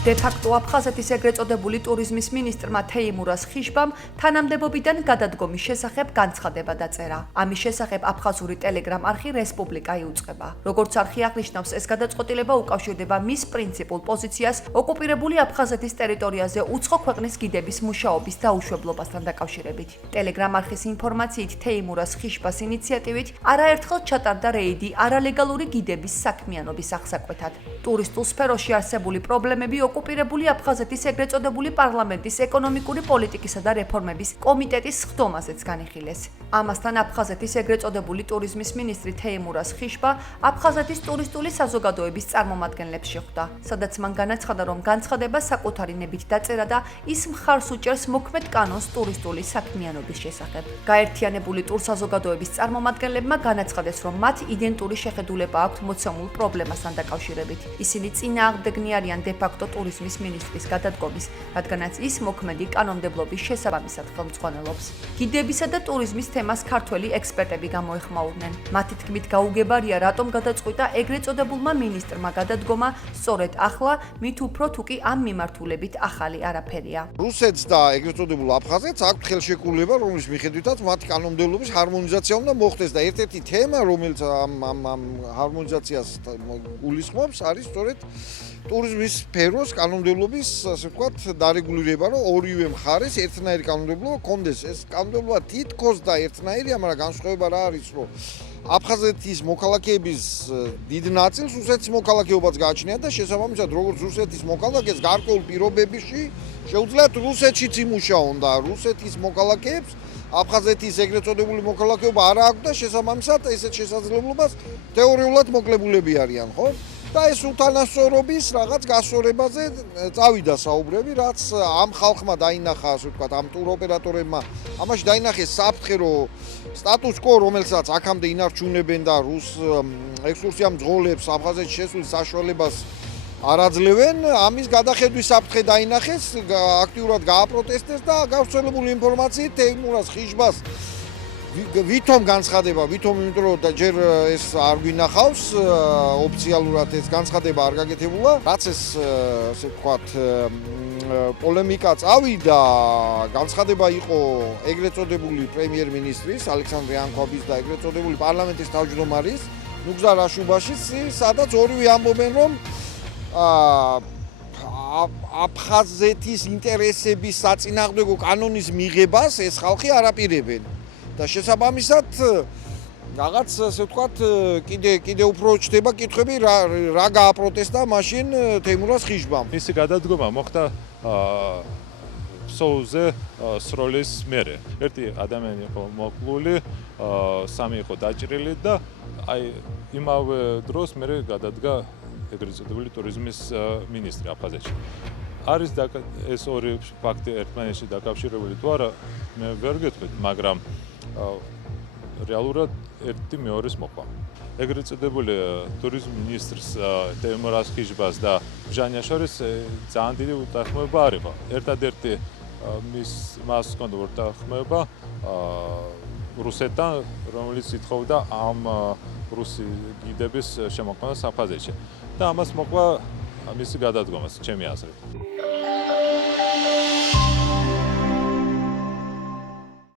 დე-ფაქტო აფხაზეთის ეგრეთ წოდებული ტურიზმის მინისტრმა თეიმურაზ ხიშბამ თანამდებობიდან გადადგომის შესახებ განცხადება დაწერა. ამის შესახებ აფხაზური ტელეგრამ არხი რესპუბლიკა იუწყება. როგორც არხი აღნიშნავს, ეს გადაწყვეტილება უკავშირდება მის პრინციპულ პოზიციას ოკუპირებული აფხაზეთის ტერიტორიაზე უცხო ქვეყნის გიდების მუშაობის დაუშვებლობასთან დაკავშირებით. ტელეგრამ არხის ინფორმაციით, თეიმურაზ ხიშბას ინიციატივით არაერთხელ ჩატარდა რეიდი არალეგალური გიდების საქმიანობის აღსაკვეთად. ტურისტულ სფეროში არსებული პრობლემები ოკუპირებული აფხაზეთის ეგრეთ წოდებული პარლამენტის ეკონომიკური პოლიტიკისა და რეფორმების კომიტეტის სხდომაზეც განიხილეს. ამასთან აფხაზეთის ეგრეთ წოდებული ტურიზმის მინისტრი თეიმურაზ ხიშბა აფხაზეთის ტურისტული საზოგადოების წარმომადგენლებს შეხვდა, სადაც მან განაცხადა, რომ განცხადება საკუთარი ნებით დაწერა და ის მხარს უჭერს მოქმედ კანონს ტურისტული საქმიანობის შესახებ. გაერთიანებული ტურსაზოგადოების წარმომადგენლებმა განაცხადეს, რომ მათ იდენტური შეხედულება აქვთ მოცემულ პრობლემასთან დაკავშირებით. ისინი წინააღმდეგნი არიან დე-ფაქტო ტურიზმის მინისტრის გადადგომის, რადგანაც ის მოქმედი კანონმდებლობის შესაბამისად ხელმძღვანელობს. გიდებისა და ტურიზმის თემას ქართველი ექსპერტები გამოეხმაურნენ. მათი თქმით, გაუგებარია, რატომ გადაწყვიტა ეგრეთ წოდებულმა მინისტრმა გადადგომა სწორედ ახლა, მით უფრო თუ კი ამ მიმართულებით ახალი არაფერია. რუსეთს და ეგრეთ წოდებულ აფხაზეთს აქვთ ხელშეკრულება, რომლის მიხედვითაც მათი კანონმდებლობის ჰარმონიზაცია უნდა მოხდეს და ერთ-ერთი თემა, რომელიც ამ ჰარმონიზაციას გულისხმობს, არის სწორედ ტურიზმის სფეროს კანონმდებლობის, ასე ვთქვათ, დარეგულირება, რომ ორივე მხარეს ერთნაირი კანონმდებლობა კონდეს. ეს კანონმდებლობა თითქოს და ერთნაირია, მაგრამ განსხვავება რა არის, რომ აფხაზეთის მოქალაქეების დიდ ნაწილს რუსეთის მოქალაქეობაც გააჩნია და შესაბამისად, როგორც რუსეთის მოქალაქეს გარკვეულ პირობებში შეუძლიათ რუსეთშიც იმუშაონ და რუსეთის მოქალაქეებს აფხაზეთის ეგრეთ წოდებული მოქალაქეობა არ აქვს და შესაბამისად ესეთ შესაძლებლობას თეორიულად მოკლებულები არიან, ხო? და ეს უთანასწორობის რაღაც გასწორებაზე წავიდა საუბრები, რაც ამ ხალხმა დაინახა, ასე ვთქვათ, ამ ტუროპერატორებმა. ამაში დაინახეს საფრთხე სტატუს კო, რომელსაც აქამდე ინარჩუნებენ და რუს ექსკურსია მძღოლებს აფხაზეთში შესვლის საშუალებას არ აძლევენ, ამის გადახედვის საფრთხე დაინახეს, აქტიურად გააპროტესტეს და გავრცელებული ინფორმაციით თეიმურაზ ხიშბას ვითომ განცხადება, იმიტომ რომ ჯერ ეს არ გვინახავს, ოფიციალურად ეს განცხადება არ გაკეთებულა, რაც ეს, ასე ვთქვათ, პოლემიკა წავიდა, განცხადება იყო ეგრეთ წოდებული პრემიერ-მინისტრის ალექსანდრე ანქვაბის და ეგრეთ წოდებული პარლამენტის თავმჯდომარის ნუგზარ აშუბაშის, სადაც ორივე ამბობენ, რომ აფხაზეთის ინტერესების საწინააღმდეგო კანონის მიღებას ეს ხალხი არ აპირებენ. და შესაბამისად რაღაც, ასე ვთქვათ, კიდე უფრო ჩდება კითხვები, რა გააპროტესტა მაშინ თეიმურაზ ხიშბამ. მისი გადადგომა მოხდა სოუზე სროლის მერე. ერთი ადამიანი იყო მოკლული, სამი იყო დაჭრილი და აი იმავე დროს მერე გადადგა ეგრეთ წოდებული ტურიზმის მინისტრი აფხაზეთში. არის ეს ორი ფაქტი ერთმანეთში დაკავშირებული თუ არა, მე ვერ გეტყვით, მაგრამ რეალურად ერთი მეორეს მოყვა. ეგრეთ წოდებული ტურიზმის მინისტრს თეიმურაზ ხიშბას და ბჟანიას შორის ძალიან დიდი უთანხმოება არ იყო. ერთადერთი მას ჰქონდა უთანხმოება რუსეთთან, რომელიც ითხოვდა ამ რუსი გიდების შემოყვანას აფხაზეთში. და ამას მოყვა მისი გადადგომას, ჩემი აზრით.